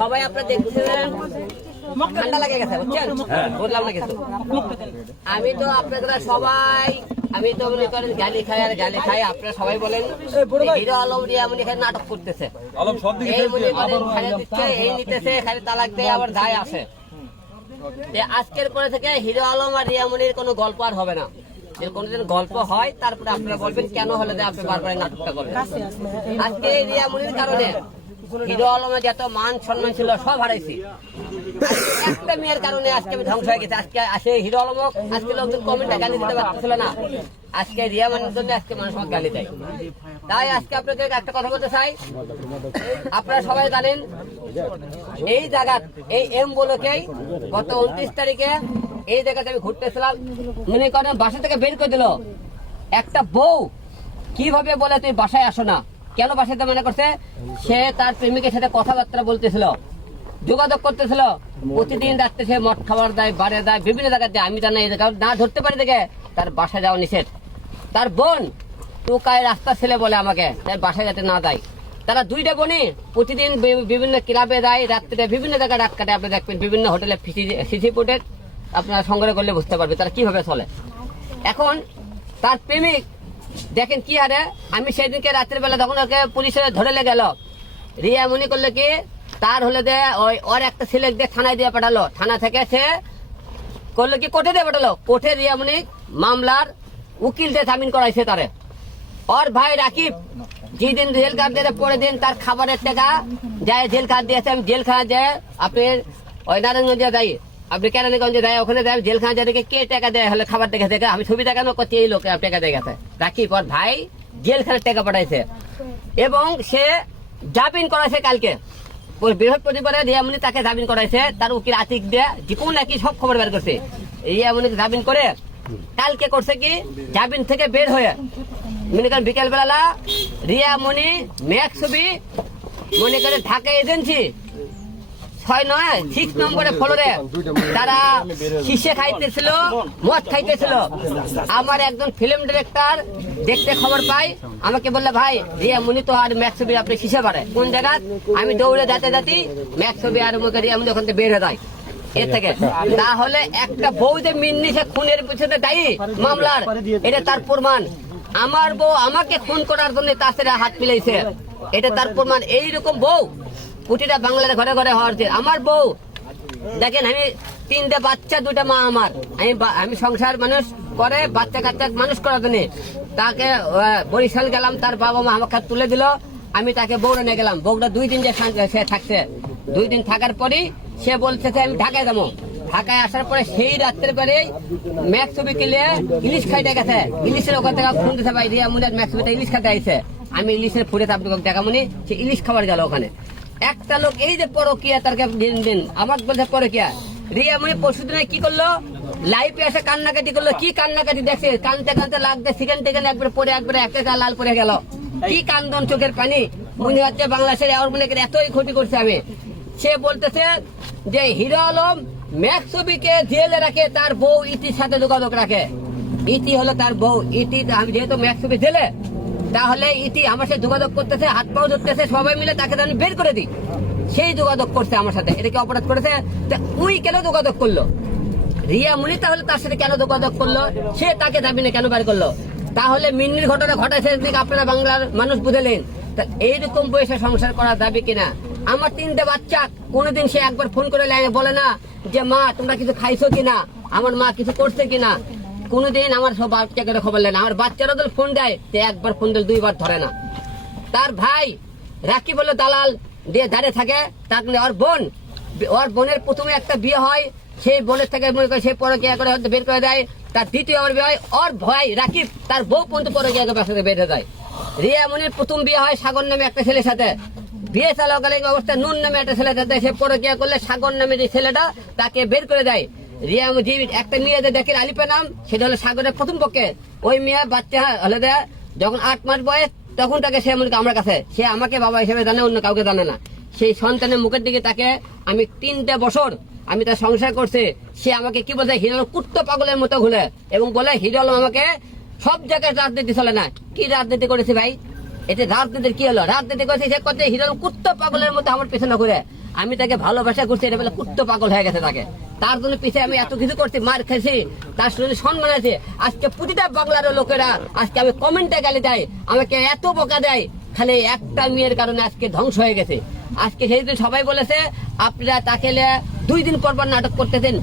সবাই আপনারা দেখছেন ঠান্ডা লাগে গেছে বুঝছেন, বললাম না কিছু। আমি তো আপনারা সবাই, আমি তো মনে করেন গালি খাই আর গালি খাই। আপনারা সবাই বলেন হিরো আলম রিয়ামণি এখানে নাটক করতেছে, এই মনে করেন খালি দিচ্ছে, এই নিতেছে, খালি তালাক দেয়, আবার যায় আসে। আজকের পরে থেকে হিরো আলম আর রিয়ামণির কোনো গল্প আর হবে না। কোনদিন গল্প হয় তারপরে আপনারা বলবেন কেন হলে আপনি বারবার নাটকটা করবেন। আজকে রিয়ামণির কারণে হিরো আলমের যত মান সম্মান ছিল সব হারাইছি। একটা মেয়ের কারণে আজকে আমি ধ্বংস হয়ে গেছে। আজকে আসে হিরো আলম, আজকে লোকজন কমেন্টে গালি দিতে পারতেছিল না, আজকে রিয়ামণির জন্য আজকে মানুষ আমাকে গালি দেয়। তাই আজকে আপনাদের একটা কথা বলতে চাই, আপনারা সবাই জানেন এই জায়গা, এই এম বলকেই গত 29 তারিখে এই জায়গাতে আমি ঘুরতেছিলাম, মনে করেন বাসা থেকে বের করে দিল। একটা বউ কিভাবে বলে তুই বাসায় আসো না, কেন বাসাতে মনে করছে? সে তার প্রেমিকের সাথে কথাবার্তা বলতেছিল, যোগাযোগ করতেছিল। প্রতিদিন রাত্রে সে মদ খাবার দেয়, বারে দেয়, বিভিন্ন জায়গাতে। আমি জানি এই জায়গা না ধরতে পারি দেখে তার বাসায় যাওয়া নিষেধ। তার বোন টোকায় রাস্তা ছেলে বলে আমাকে, তার বাসায় যাতে না যায়। তারা দুইটা বোনই প্রতিদিন বিভিন্ন ক্লাবে যায়, রাত্রে বিভিন্ন জায়গায় রাত কাটে। আপনি দেখবেন বিভিন্ন হোটেলে সিসি ফুটেজ আপনারা সংগ্রহ করলে বুঝতে পারবে তারা কিভাবে চলে। এখন তার প্রেমিক দেখেন কি হারে, আমি সেদিনকে রাত্রের বেলা যখন ওকে পুলিশে ধরে গেল, রিয়ামণি করলে কি তার হলে যে ওর একটা ছেলে দিয়ে থানায় দিয়ে পাঠালো, থানা থেকে সে করলো কি কোর্টে দিয়ে পাঠালো। কোর্টে রিয়ামণি মামলার উকিল দিয়ে জামিন করাইছে তারে। ওর ভাই রাকিব যেদিন জেল কার্ড দিয়ে পরের দিন তার খাবারের টাকা যায় জেল কার্ড দিয়েছে। আমি জেলখানা যায় আপনি ওই নারায়ণগঞ্জে যাই, আপনি কেরানীগঞ্জে যায়, ওখানে যায় জেলখানা যায় দেখে কে টাকা দেয় হলে খাবার দেখে দেখে আমি ছবি দেখানো করছি এই লোকে টাকা দিয়ে গেছে। রাকিব ওর ভাই জেলখানার টাকা পাঠাইছে এবং সে জামিন করাইছে কালকে। বৃহস্পতিবারে রিয়ামণি তাকে জামিন করাইছে, তার উকিল আতিক দিয়ে জীবন নাকি সব খবর বের করছে। রিয়ামণিকে জামিন করে কালকে করছে কি জামিন থেকে বের হয়ে মনে করেন বিকেল বেলা রিয়ামণি ম্যাক ছবি মনে করেন ঢাকা এজেন্সি 6 নম্বরে ফ্লোরে তারা শীষে খাইতেছিল, মদ খাইতেছিল। আমার একজন ফিল্ম ডিরেক্টর দেখতে খবর পাই, আমাকে বললে ভাই রিয়ামণি তো আর ম্যাক ছবি আপনি শীষে পারে কোন জায়গা। আমি দৌড়ে যাতে ম্যাক ছবি আর মুখে রিয়ামণি ওখান থেকে বের হয়ে যায় এর থেকে। তাহলে একটা বউ যে মিন্নি সে খুনের পিছনে দায়ী মামলার, এটা তার প্রমাণ। আমার বউ আমাকে খুন করার জন্য তার সাথে হাত মিলাইছে, এটা তার প্রমাণ। এইরকম বউ প্রতিটা বাংলার ঘরে ঘরে হওয়ার। আমার বউ দেখেন, আমি 3টে বাচ্চা 2টা মা আমার, আমি সংসার মানুষ করে বাচ্চা কাচ্চা মানুষ করার জন্য তাকে বরিশাল গেলাম, তার বাবা মা আমাকে তুলে দিল, আমি তাকে বউরা নিয়ে গেলাম। বউটা 2 দিন যে সে থাকছে, 2 দিন থাকার পরই সে বলছে আমি ঢাকায় যাবো। ঢাকায় আসার পরে সেই রাত্রের পরে ম্যাক ছবি কিনে ইলিশ খাইতে গেছে। ইলিশের ওখান থেকে ফোন দিতে ভাই রিয়ামণি ম্যাক ছবিতে ইলিশ খাইতে আইছে। আমি ইলিশের ফুটে আপনাকে দেখামনি, সে ইলিশ খাবার গেল ওখানে। একটা লোক এই যে পরকিয়া তারকে দিন আমার বলছে পরকিয়া। রিয়ামণি পরশুদিনে কি করলো, লাইভে এসে কান্নাকাটি করলো। কি কান্নাকাটি দেখছে, কানতে কানতে লাগতে সেকেন্ড থেকে একবার পরে একবারে একটা লাল পরে গেল। কি কান্দন, চোখের পানি। মনে হচ্ছে বাংলাদেশের মনে করে এতই ক্ষতি করছে আমি। সে বলতেছে যে হিরো আলম ম্যাক ছবিকে জেলে রাখে, তার বউ ইতির সাথে যোগাযোগ রাখে। ইতি হলো তার বউ। ইতি আমি যেহেতু ম্যাক ছবি জেলে, তাহলে ইতি আমার সাথে যোগাযোগ করতেছে, হাত পাও ধরতেছে, সবাই মিলে তাকে আমি বের করে দিই। সেই যোগাযোগ করছে আমার সাথে, এটা কি অপরাধ করেছে? উই কেন যোগাযোগ করলো রিয়ামণি? তাহলে তার সাথে কেন যোগাযোগ করলো? সে তাকে জামিনে কেন বের করলো? তাহলে মিন্নির ঘটনা ঘটাইছে আপনারা বাংলার মানুষ বুঝলেন। এইরকম বয়সে সংসার করা যাবে কিনা? আমার 3টে বাচ্চা, কোনোদিন সে একবার ফোন করে বলে না যে মা তোমরা কিছু খাইছো কিনা, আমার মা কিছু করছে কিনা। কোনোদিন আমার সব বাচ্চাকে খবর নেয় না। আমার বাচ্চারা তো ফোন দেয়, সে একবার ফোন দিল 2বার ধরে না। তার ভাই রাকিব বলে দালাল দিয়ে দাঁড়িয়ে থাকে। তার ওর বোনের প্রথমে একটা বিয়ে হয়, সেই বোনের থেকে মনে করে সে পরকিয়া করে বের করে দেয়। তার দ্বিতীয় বিয়ে হয়, ওর ভাই রাকিব তার বউ পর্যন্ত পরকিয়া করে বের হয়ে যায়। রিয়ামণির প্রথম বিয়ে হয় সাগর নামে একটা ছেলের সাথে। বিয়ে চালাকালীন অবস্থায় নুন নামে একটা ছেলের সাথে সে পরকিয়া করলে সাগর নামে যে ছেলেটা তাকে বের করে দেয়। রিয়ামণি একটা মেয়ে দেখেন আলিপা নাম, সেটা হলো সাগরের প্রথম পক্ষে। ওই মেয়ে বাচ্চা হলে যখন 8 মাস বয়স তখন তাকে সে মনে করে আমার কাছে, সে আমাকে বাবা হিসেবে জানে, অন্য কাউকে জানে না। সেই সন্তানের মুখের দিকে তাকে আমি 3টে বছর আমি তার সংসার করছি, সে আমাকে কি বলছে, হিরো আলম কুত্ত পাগলের মতো ঘুরে, এবং বলে হিরো আলম আমাকে সব জায়গায় রাজনীতি চলে না। কি রাজনীতি করেছে ভাই? এতে রাজনীতির কি হলো? রাজনীতি করেছে সে করতে হিরো আলম কুত্ত পাগলের মতো আমার পেছনে ঘুরে। আমি তাকে ভালোবাসা করছি, এটা বলে কুত্ত পাগল হয়ে গেছে তাকে। তার জন্য পিছিয়ে আমি এত কিছু করছি, মার খেয়েছি, তার শরীরে সম্মান আছে। আজকে প্রতিটা বাংলার লোকেরা আজকে আমি কমেন্টে গালি দেয়, আমাকে এত বোকা দেয়, খালি একটা মেয়ের কারণে আজকে ধ্বংস হয়ে গেছে। আজকে সেই সবাই বলেছে আপনারা তাকে 2 দিন পর নাটক করতেছেন,